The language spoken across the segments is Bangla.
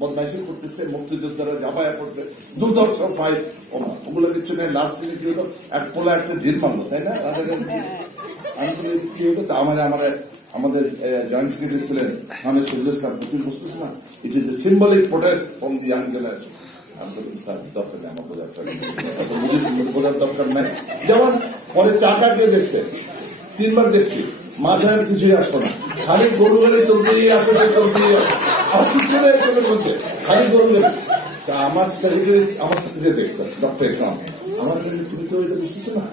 বদমাইশি করতেছে, মুক্তিযোদ্ধারা জামায়া করছে, দুর্ধর্ষ ফাইট, ওগুলো কিছু নেই। লাস্ট দিনে কি হতো, এক পোলা একটা ঢিল মারলো, তাই না? কি হতো, আমাদের জয়েন্ট সেক্রেটারি ছিলেন হামিদ শহীদুল ইসলাম, তুমি বুঝতেছ না, it is a symbolic protest from the young generation. আমি তো স্যার দরকার নেই, আমার বোঝার দরকার নাই। যেমন পরে চাকা কে দেখছে, 3 বার দেখছি, মাথায় কিছুই আসতো না, খালি গরু গাড়ি চলতেই আসে, চলতেই আসে, আর কিছু নেই চোখের মধ্যে, খালি গরু গাড়ি। তা আমার সেক্রেটারি দেখছে ডক্টর ইকরাম, আমার কাছে তুমি তো এটা বুঝতেছো না,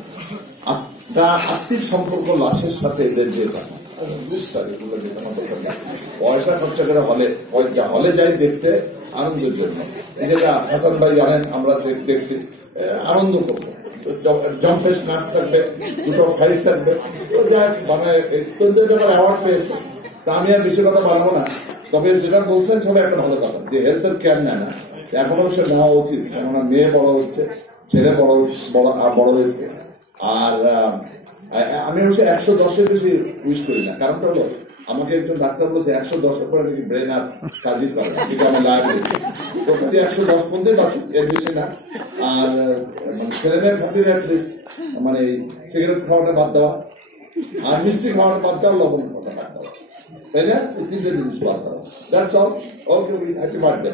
আত্মিক সম্পর্ক লাশের সাথে এদের যে পয়সা খরচা করে হলে যাই দেখতে আনন্দের জন্য। যেটা হাসান ভাই জানেন, আমরা দেখছি, আনন্দ করবো, জম্পেশ নাচ থাকবে, দুটো ফাইট থাকবে, মানে অ্যাওয়ার্ড পেয়েছে। তা আমি আর বেশি কথা বাড়াবো না, তবে যেটা বলছেন সবাই একটা ভালো কথা, যে হেলথের কেয়ার নেয় না, এখনো সে নেওয়া উচিত। কেননা মেয়ে বড় হচ্ছে, ছেলে বড় হয়েছে। আর আমি হচ্ছে 110-এর বেশি উইশ করি না। কারণটা হলো, আমাকে একজন ডাক্তার বলেছে 110-এর পরে নাকি ব্রেন আর কাজই করে, যেটা আমি লাইব্রেরি 110 পর্যন্ত বাকি, এর বেশি না। আর ছেলে মেয়ের খাতিরে অ্যাটলিস্ট মানে সিগারেট খাওয়াটা বাদ দেওয়া, আর মিষ্টি খাওয়াটা বাদ দেওয়া, লবণ খাওয়াটা বাদ দেওয়া, তাই না? 3টে জিনিস বাদ দেওয়া। That's all. Okay, happy birthday.